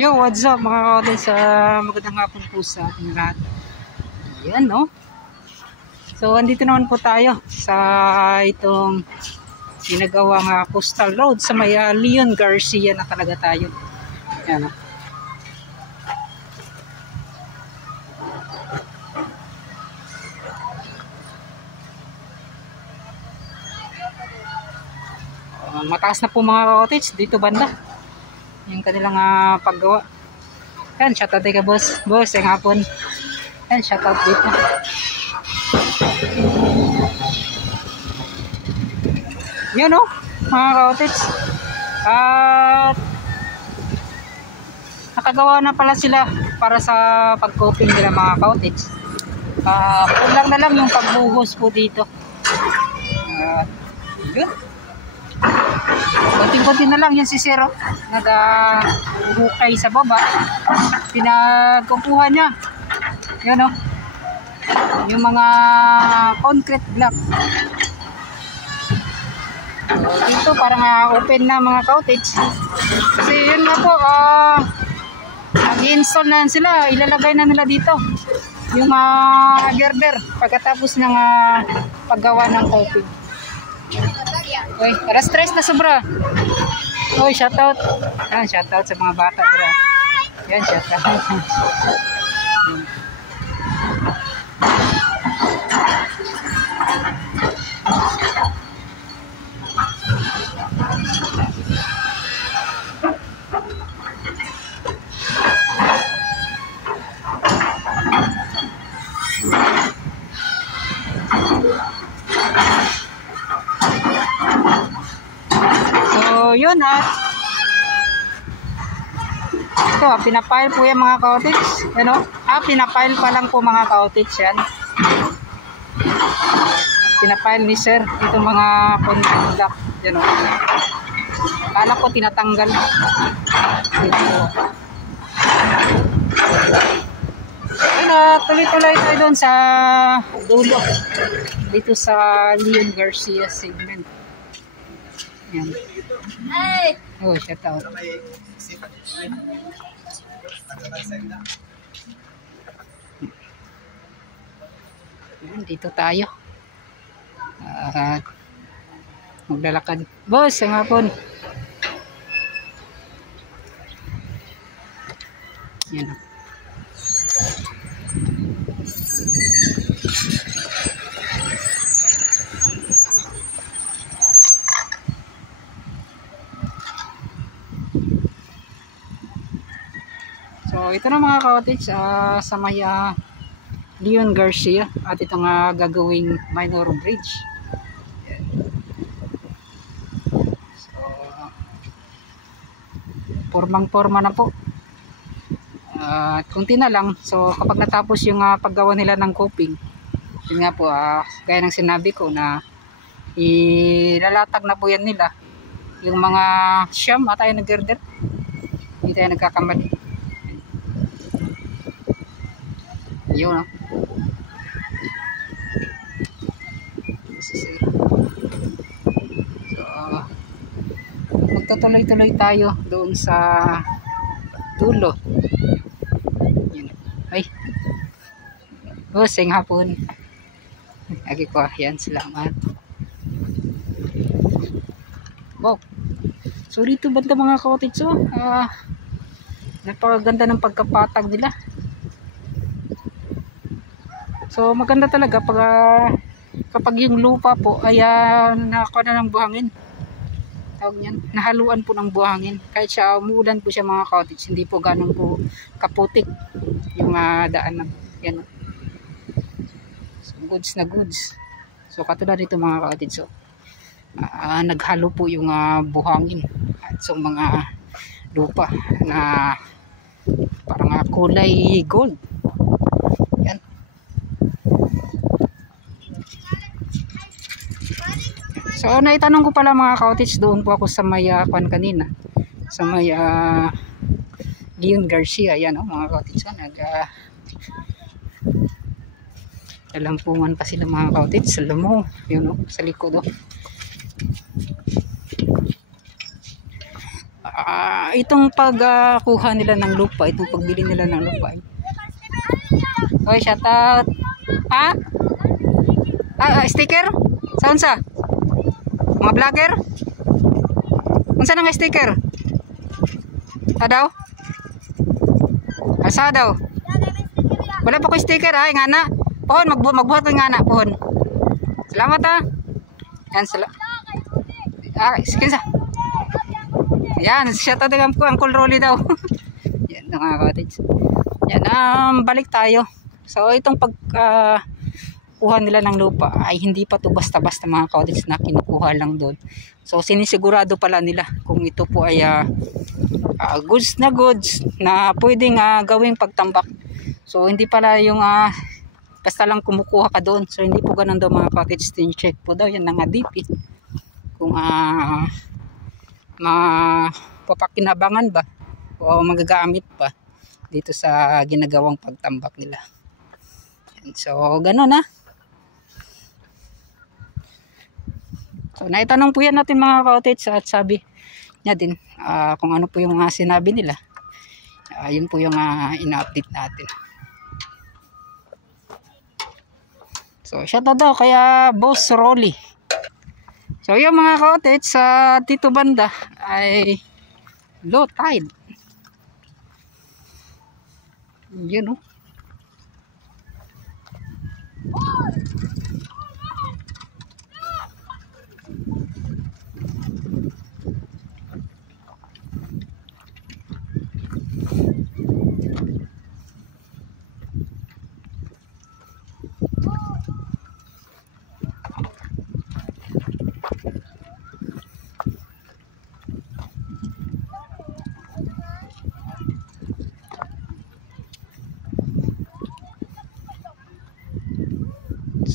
Yo, what's up mga kaotin sa magandang hapon po sa ating lahat. Ayan, no? So, andito naman po tayo sa itong ginagawang coastal road sa may Leon Garcia na talaga tayo. Ayan, no? Mataas na po mga kaotits dito banda. Yung kanilang paggawa. Yan, shoutout ka boss. Boss, yung hapon. Yan, shoutout dito. Yun o, mga kaotits. At nakagawa na pala sila para sa pag-coping nila mga kaotits. Kulang na lang yung pagbuhos po dito. Yun. Konting-konti na lang yung si Zero nag-hukay sa baba, pinagkukuha niya yun o, yung mga concrete block. Dito parang open na mga cottage kasi yun nga po, nag-install na sila, ilalagay na nila dito yung girder pagkatapos ng paggawa ng coping. Uy, para stress na sobra. Uy, shoutout. Yan, shoutout sa mga bata. Bro. Yan, shoutout. Yun ito pinapile po yan mga cottage, ano? Pinapile pa lang po mga cottage yan, pinapile ni sir itong mga contact yan o, kala ko tinatanggal dito. Tuloy-tuloy tayo doon sa dulo dito sa Leon Garcia segment. Yan. Oh, shout out. Dito tayo. Maglalakad. Boss, ang hapon. Yan. So ito na mga cottage sa may Leon Garcia at itong gagawing minor bridge. So formang-forma na po. Kunti na lang. So kapag natapos yung paggawa nila ng coping, yun nga po, gaya ng sinabi ko na ilalatag na po yan nila yung mga siyam at tayo nag-girder. Hindi tayo nagkakamali. Yun so magtutuloy-tuloy tayo doon sa dulo. Yun. Ay sing hapon lagi ko yan, salamat. Wow, so dito banda mga cottage, so napakaganda ng pagkapatag nila. So maganda talaga kapag yung lupa po ay nakakuha na ng buhangin. Tawag niyan, nahaluan po ng buhangin. Kahit siya umuulan po siya mga cottage, hindi po ganun po kaputik yung daan ng yan. So, goods na goods. So katulad dito mga cottage, so naghalo po yung buhangin at so mga lupa na parang kulay gold. So naitanong ko pala mga cottage, doon po ako sa may kanina sa may Leon Garcia. Yan mga cottage, nalampungan pa sila mga cottage sa lamo yun sa likod itong pagkuha nila ng lupa, itong pagbili nila ng lupa. Oy, shout out. Ha? Sticker? Saan sa? Mga vlogger? Unsa nang sticker? Sa daw? Asa daw? Wala pa ko sticker ay ngana. Pohon magbuhat ko ngana pohon. Salamat ha. Yan sige sa. Yan, shout out ang Uncle Rolly daw. Yan mga cottage. Yan, balik tayo. So itong kuha nila ng lupa ay hindi pa to basta-basta mga cottage na kinukuha lang doon. So sinisigurado pala nila kung ito po ay goods na pwedeng gawing pagtambak. So hindi pala yung basta lang kumukuha ka doon. So hindi po ganun daw mga cottage. Check po daw yan ng DP kung mapapakinabangan ba o magagamit pa dito sa ginagawang pagtambak nila. So ganun na. So naitanong po yan natin mga cottage at sabi niya din kung ano po yung sinabi nila. Yun po yung ina-update natin. So shoutout daw kaya Boss Rolly. So yung mga cottage sa dito banda ay low tide. Yun o.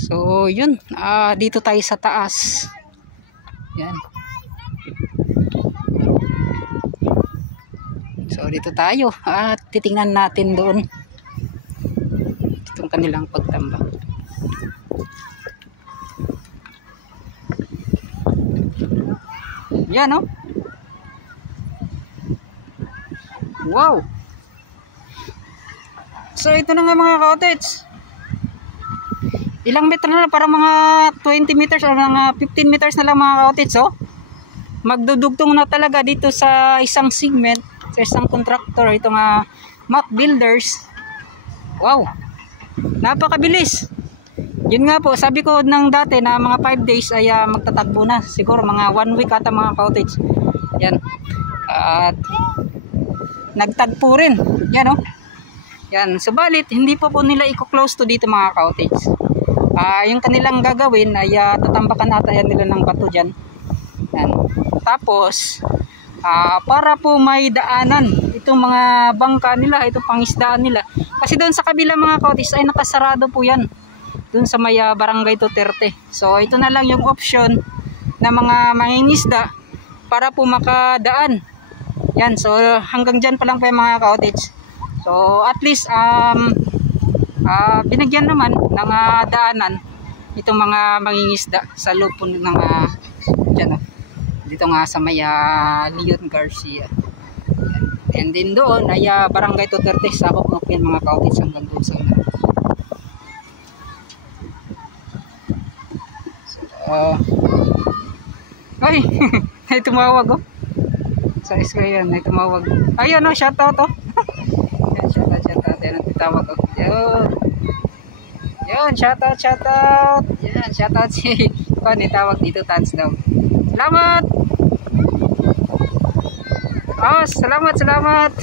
So yun, dito tayo sa taas. Yan. So dito tayo at titingnan natin doon itong kanilang pagtambak. Yan oh. Wow. So ito na nga mga cottage. Ilang metro na lang, parang mga 20 meters o mga 15 meters na lang mga cottage oh. Magdudugtong na talaga dito sa isang segment, sa isang contractor, itong Map Builders. Wow. Napakabilis. Yun nga po, sabi ko ng dati na mga 5 days ay magtatagbo na. Siguro mga 1 week ata mga cottage. Yan. At nagtagpo rin. Yan oh. Yan. Subalit, hindi po nila i-close to dito mga cottage. Yung kanilang gagawin ay tatambakan ata yan nila ng bato dyan. Yan. Tapos para po may daanan itong mga bangka nila, itong pangisdaan nila. Kasi doon sa kabila mga cottage ay nakasarado po yan. Doon sa may Barangay Duterte. So ito na lang yung option na mga mangingisda para po makadaan. Yan. So hanggang dyan pa lang po yung mga cottage. So at least binigyan naman ng daanan itong mga mangingisda sa loob po ng dyan, dito nga sa may Leon Garcia. And then doon ay Barangay Duterte, sakop na po yan mga cottage hanggang doon sa ay ay tumawag oh sa Israel, ay tumawag. Ayun oh, shout out oh. Shoutout yan ang titawag ko. Yun, shoutout. Yan, shoutout si Juan, itawag dito, Tans daw. Salamat. Oh, salamat.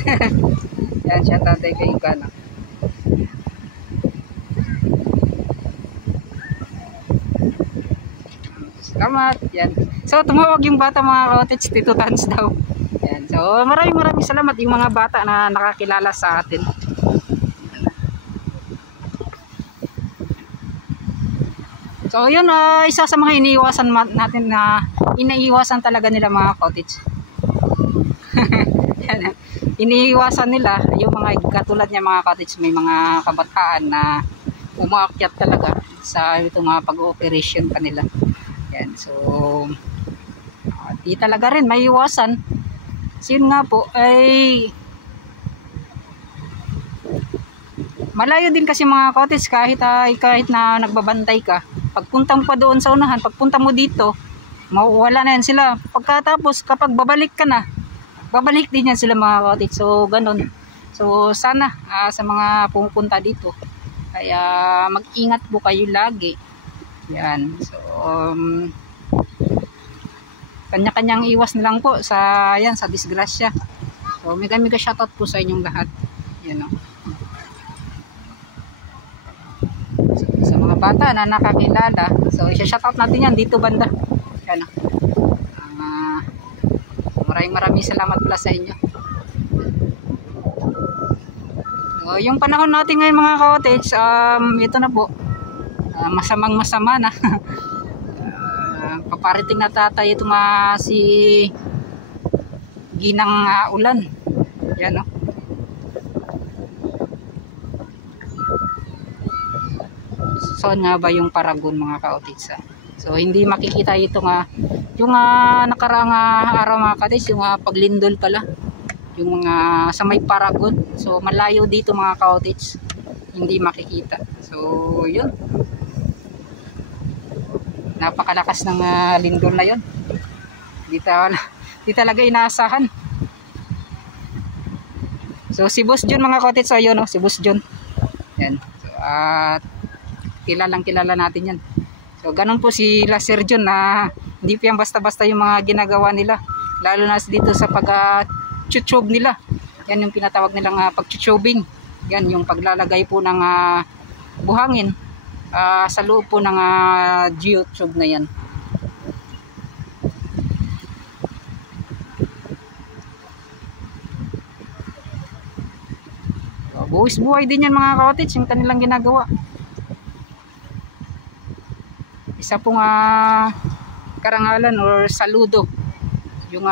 Yan, shoutout tayo kay Juan. Salamat. Yan. So, tumawag yung bata mga cottage, Tito Tans daw. Yan. So, maraming salamat yung mga bata na nakakilala sa atin. So yun, isa sa mga iniiwasan natin na iniiwasan talaga nila mga cottage. Iniiwasan nila yung mga katulad niya mga cottage, may mga kabataan na umaakyat talaga sa itong mga pag-ooperation kanila. Yan, so di talaga rin maiiwasan So yun nga po ay malayo din kasi mga cottage kahit na nagbabantay ka. Pagpunta mo pa doon sa unahan, pagpunta mo dito, mawawala na yan sila. Pagkatapos kapag babalik ka na, babalik din yan sila mga cottage. So ganun. So sana sa mga pumupunta dito, kaya mag-ingat po kayo lagi. Yan. So kanya-kanyang iwas na lang po sa disgrasya. So mega shoutout po sa inyong lahat. Yan o. Sa mga bata na nakakilala, so i-shoutout natin yan dito banda. Yan o. Maraming salamat pala sa inyo. So, yung panahon natin ngayon mga cottage, ito na po. Masamang masama na. Paparating na tatay itong si ginang ulan. Yan o. So nga ba yung Paragon mga cottage? So hindi makikita ito yung nakaraang araw mga cottage, yung paglindol pala, yung mga sa may Paragon. So malayo dito mga cottage, hindi makikita. So yun, napakalakas ng lindol na yun. Di talaga inaasahan. So si Boss John mga cottage, so yun si Boss John yan. So kilala natin yan. So ganun po sila Sir John, na hindi po yan basta-basta yung mga ginagawa nila, lalo na dito sa pag-chuchob nila. Yan yung pinatawag nilang pag-chuchobing. Yan yung paglalagay po ng buhangin sa loob po ng geotube na yan. So, buwis buhay din yan mga cottage, yung kanilang ginagawa. Isa pong karangalan or saludo yung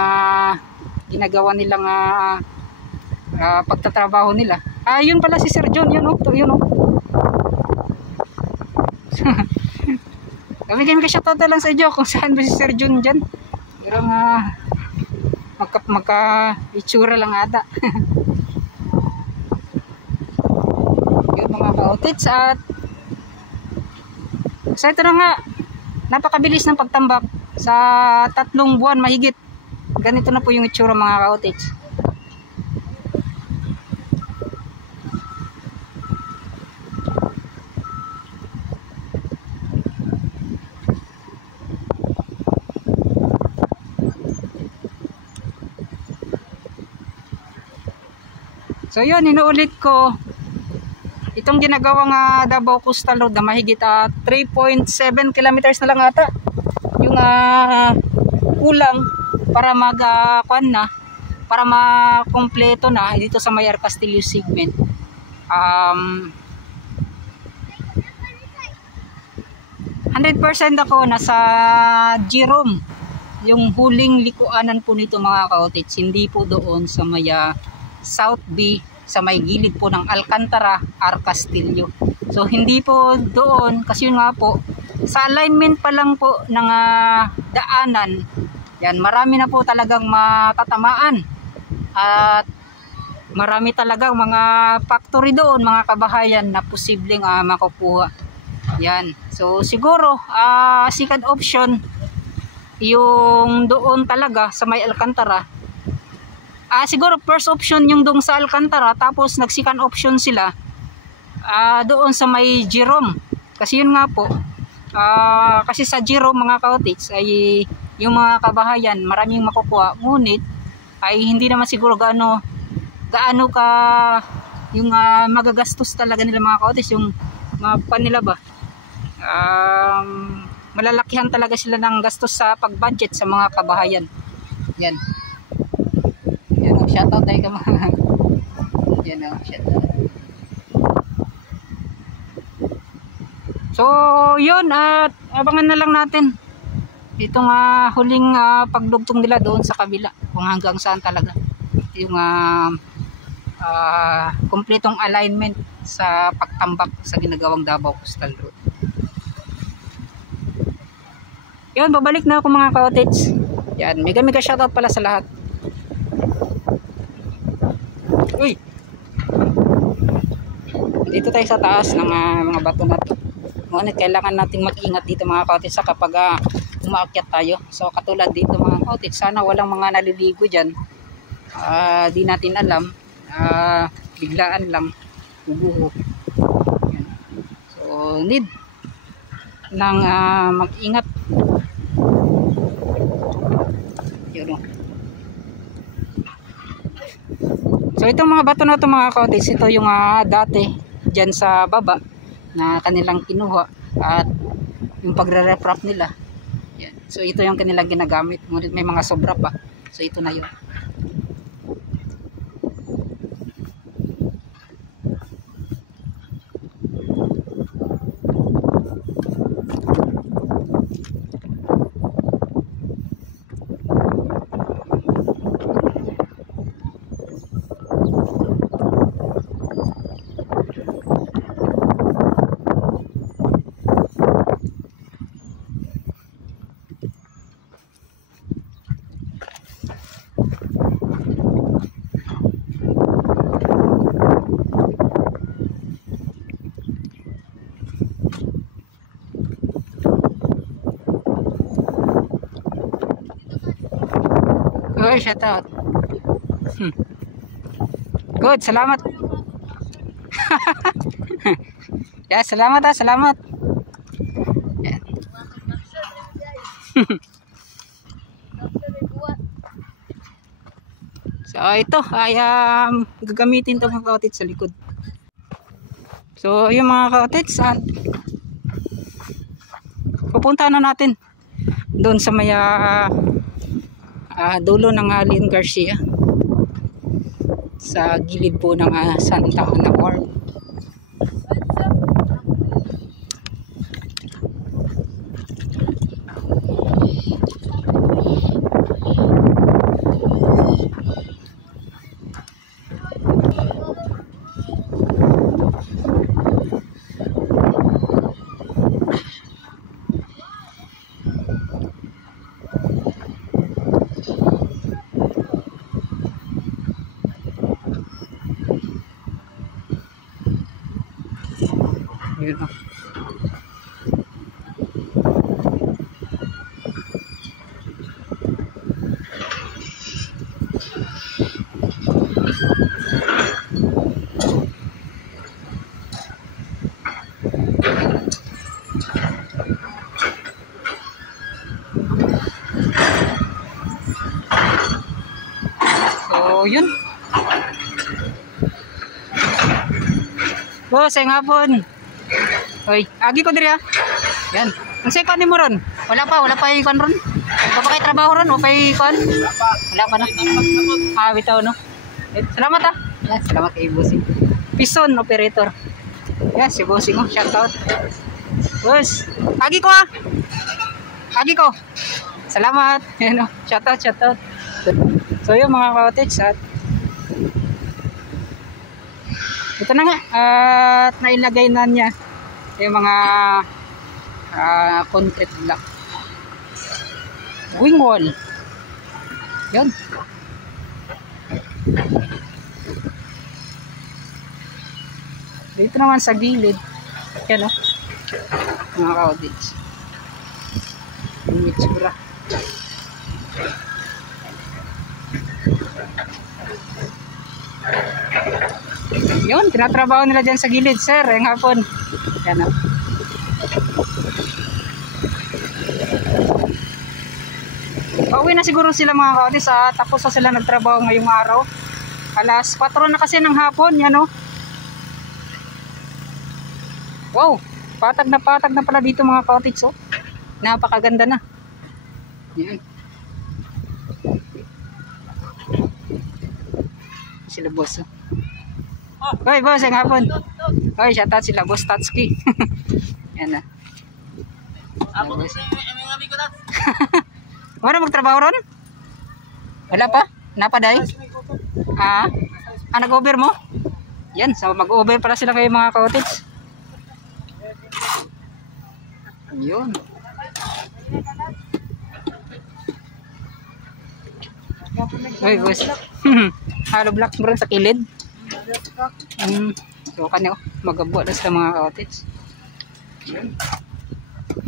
ginagawa nilang pagtatrabaho nila. Yun pala si Sir John, yun o. Kami shoutout lang sa inyo kung saan ba si Sir John dyan. Pero magka-itsura lang ata. Yun mga cottage. At so ito na nga, napakabilis ng pagtambak. Sa 3 buwan mahigit, ganito na po yung itsura mga cottage. So yun, inuulit ko, itong ginagawang Davao Coastal Road na mahigit 3.7 kilometers na lang ata yung kulang para para makompleto na dito sa Mayar Castillo segment. 100% ako nasa Jerome, yung huling likuanan po nito mga cottage, hindi po doon sa Maya South B, sa may gilid po ng Alcantara, R. Castillo. So hindi po doon, kasi yun nga po, sa alignment pa lang po ng daanan, yan, marami na po talagang matatamaan. At marami talagang mga factory doon mga kabahayan na posibleng makukuha. Yan. So siguro second option yung doon talaga sa may Alcantara. Siguro first option yung doon sa Alcantara, tapos nag second option sila doon sa may Jerome. Kasi yun nga po, kasi sa Jerome mga cottage ay yung mga kabahayan maraming makukuha, ngunit ay hindi naman siguro gaano ka yung magagastos talaga nila mga cottage, yung mga panila ba, malalakihan talaga sila ng gastos sa pag-budget sa mga kabahayan. Yan. Shoutout tayo ka mga. Yan o, shoutout. So yun, at abangan na lang natin itong huling pagdugtong nila doon sa kabila, kung hanggang saan talaga yung kompletong alignment sa pagtambak sa ginagawang Davao Coastal Road. Yun, babalik na ako mga cottage. Yan, mega shoutout pala sa lahat. Dito tayo sa taas ng mga bato na to. Ngunit kailangan nating mag-ingat dito mga cottage sa kapag umaakyat tayo. So katulad dito mga cottage, sana walang mga naliligo dyan. Di natin alam, biglaan lang bubuho. So need ng mag-ingat. Yun. So itong mga bato na ito mga cottage, ito yung dati dyan sa baba na kanilang kinuha at yung pagre-refrap nila. Yan. So ito yung kanilang ginagamit, ngunit may mga sobra pa. So ito na yun. Oh, shout out. Good, salamat. Ya, salamat salamat. Yan. So ito ay gagamitin to mga cottage sa likod. So yung mga cottage pupunta na natin doon sa may dulo ng Leon Garcia sa gilid po ng Santa Ana Farm. Yun. So yun. Boss, ay hapon. Hoy, agi ko diri ha. Yan. Ang say ni mo ron? Wala pa ikon ron. Wala pa kay trabaho ron, o pa ikon? Wala pa na. Bitaw no. Salamat ha. Yan, salamat kay Bossing. Pison operator. Yan, si Bossing oh, shout out. Boss, agi ko ha. Agi ko. Salamat. Yan oh, shout out. So yung mga cottage at ito na nga at nailagay na niya yung mga concrete block, wing wall. Yan. Dito naman sa gilid yan o mga cottage yung mitsura. Yun, tinatrabaho nila dyan sa gilid, sir, yung hapon. Yan o. Pauwi na siguro sila mga cottage, tapos na sila nagtrabaho ngayong araw. Alas 4 na kasi ng hapon, yan o. Wow, patag na pala dito mga cottage, oh. Napakaganda na. Yan. Sila boss, oh. Hoy boss, ang hapon. Hoy, shout out sila boss Tatsuki. Yan na. Apo ko sa mga amigo na. Wala magtrabaho ron? Wala pa? Napaday? Nag-over mo? Yan, so mag-over pala sila kayo mga cottage. Yun. Hoy boss. Hollow block mo rin sa kilid. So kanyo, magabuo na sa mga cottage.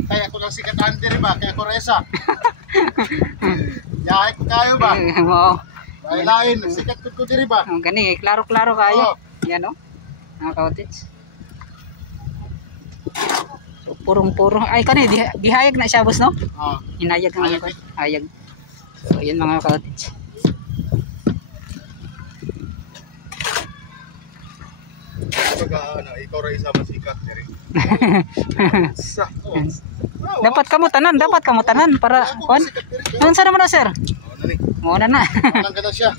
Kaya ko lang sikat under ba, kaya ko resa. Yahay ko kayo ba? Oo. Lain, sikat ko diri ba? Gani, klaro-klaro kayo. Oo. Yan o, mga cottage. So purong-purong, ay kanyo, dihayag na siya boss no? Oo. Hinayag nga ako. Hayag. So yun mga cottage. Ikaw ra isa masikat diri. Dapat kamu tanan para kon. Unsa naman na sir? Muna na. Lang kada siya.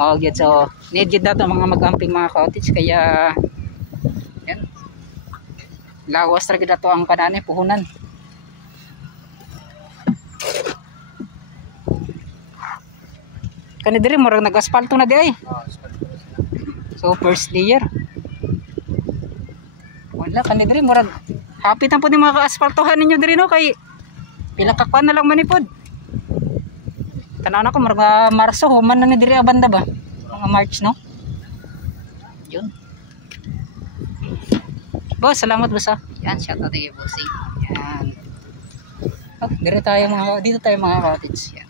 Oh, good. So, need gid dato mga magamping mga cottage kaya yan. Lawas ra gid dato ang kanane puhunan. Kani diri murag nag-asfalto na di ay. So, first layer. Wala kani diri murag hapit na po ni mga ka-asfaltohan ninyo diri no kay pila ka kwan na lang manipod. Tanaw na ko murag Marso human na ni diri ang banda ba? Mga March no. Yun. Boss, salamat boss ha. Yan, shout out kay bossing. Yan. Dito tayo mga cottage. Yan.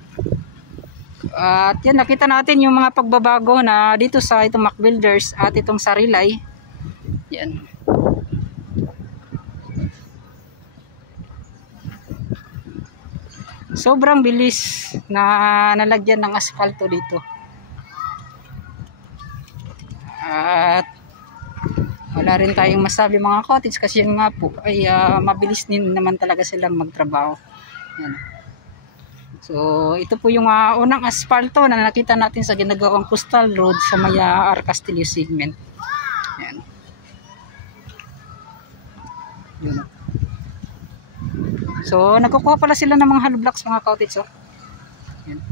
At yan, nakita natin yung mga pagbabago na dito sa itong Mac Builders at itong Sarilay. Yan. Sobrang bilis na nalagyan ng asfalto dito. At wala rin tayong masabi mga cottage kasi yun nga po ay mabilis din naman talaga silang magtrabaho. Yan. So ito po yung unang asfalto na nakita natin sa ginagawang Coastal Road sa may R. Castillo segment. Yan. Yan. So nagkukuha pala sila ng mga hollow blocks mga cottage. Oh. Yan.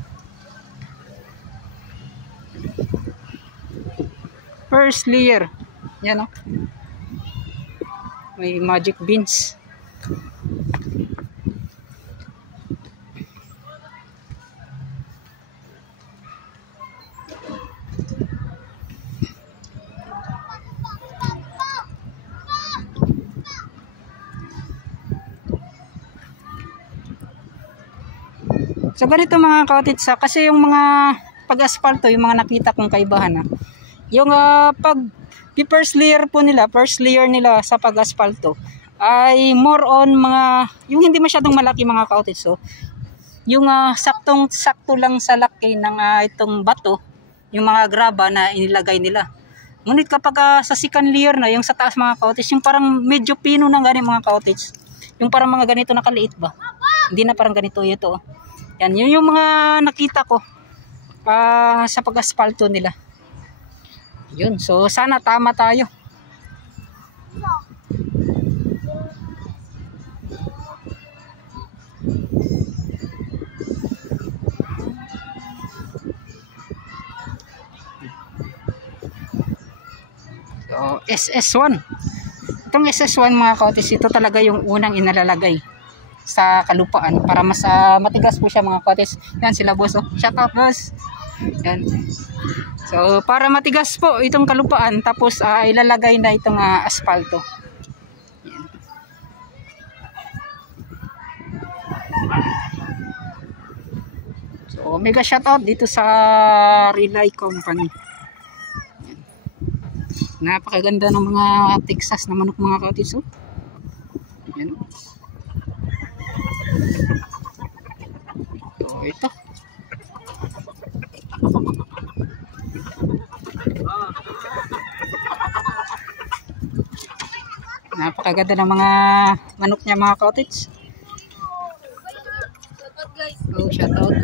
First layer. Yan o. Oh. May magic beans. So ganito mga cottage kasi yung mga pag-asfalto, yung mga nakita kong kaibahan yung pag first layer po nila, first layer nila sa pag-asfalto ay more on mga yung hindi masyadong malaki mga cottage. So yung sakto lang sa laki ng itong bato, yung mga graba na inilagay nila. Ngunit kapag sa second layer na, yung sa taas mga cottage, yung parang medyo pino ng ganyan mga cottage. Yung parang mga ganito na kaliit ba? Hindi na parang ganito ito. Yan, yun yung mga nakita ko sa pag-asfalto nila. Yun, so sana tama tayo. So, SS1. Itong SS1 mga cottage, ito talaga yung unang inalalagay sa kalupaan para mas matigas po siya mga cottage. Yan sila boss. Oh. Shout out boss. Yan. So para matigas po itong kalupaan tapos ilalagay na itong asfalto. Yan. So mega shout out dito sa Relay Company. Napakaganda ng mga Texas na manok mga cottage. Oh. Yan. So ito. Napakaganda ng mga manok niya mga cottage. Oh, shout out.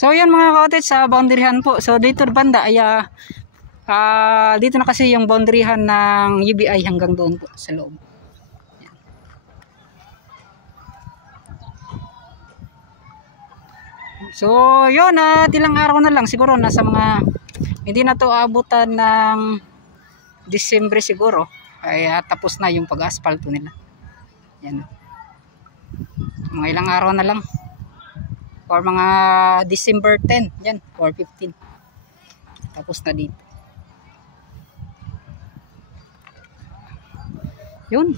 So yan mga cottage sa boundaryhan po. So dito banda ay dito na kasi yung boundaryhan ng UBI hanggang doon po sa loob. So yun, ilang araw na lang siguro nasa mga hindi na to abutan ng Disyembre siguro ay tapos na yung pag-asfalto nila. Yan. Mga ilang araw na lang or mga December 10 yan or 15. Tapos na dito. Yun.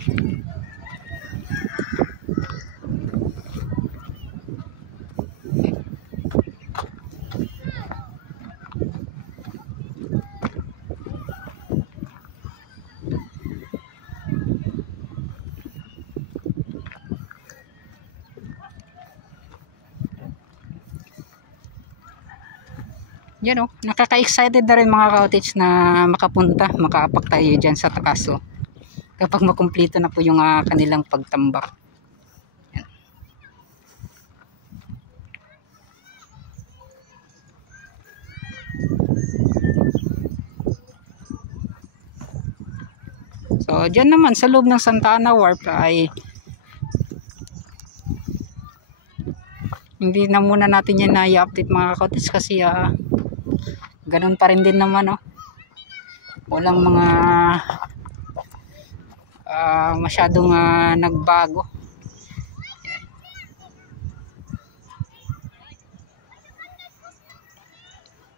Yan o, nakaka-excited na rin mga cottage na makapunta, makaapak tayo dyan sa Takaso kapag makumpleto na po yung kanilang pagtambak. Yan. So dyan naman sa loob ng Santa Ana Wharf ay hindi na muna natin yan na i-update mga cottage kasi ganun pa rin din naman, oh. Walang mga masyadong nagbago.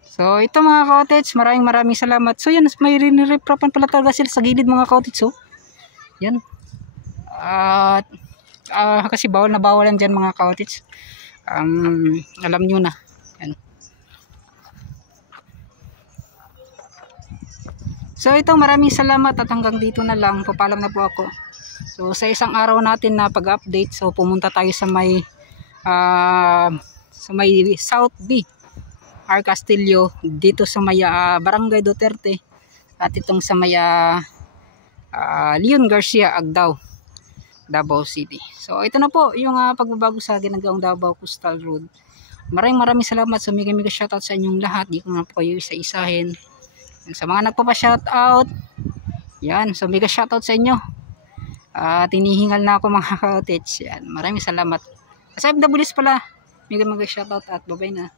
So ito mga cottage, maraming salamat. So yan, may rinirefrapan pala talaga sila sa gilid mga cottage, oh. Yan. Kasi bawal na bawalan dyan mga cottage. Alam nyo na. Yan. So ito, maraming salamat at hanggang dito na lang. Papaalam na po ako. So sa isang araw natin na pag-update, so pumunta tayo sa may South B R. Castillo, dito sa may Barangay Duterte, at itong sa may Leon Garcia, Agdao, Davao City. So ito na po yung pagbabago sa ginagawang Davao Coastal Road. Maraming salamat. So mega shoutout sa inyong lahat. Di ko nga po kayo isa-isahin. Sa mga nagpapa-shoutout, yan, so mega shoutout sa inyo. Tinihingal na ako mga cottage. Yan, maraming salamat. Sa FWs pala, mega shoutout at bye-bye na.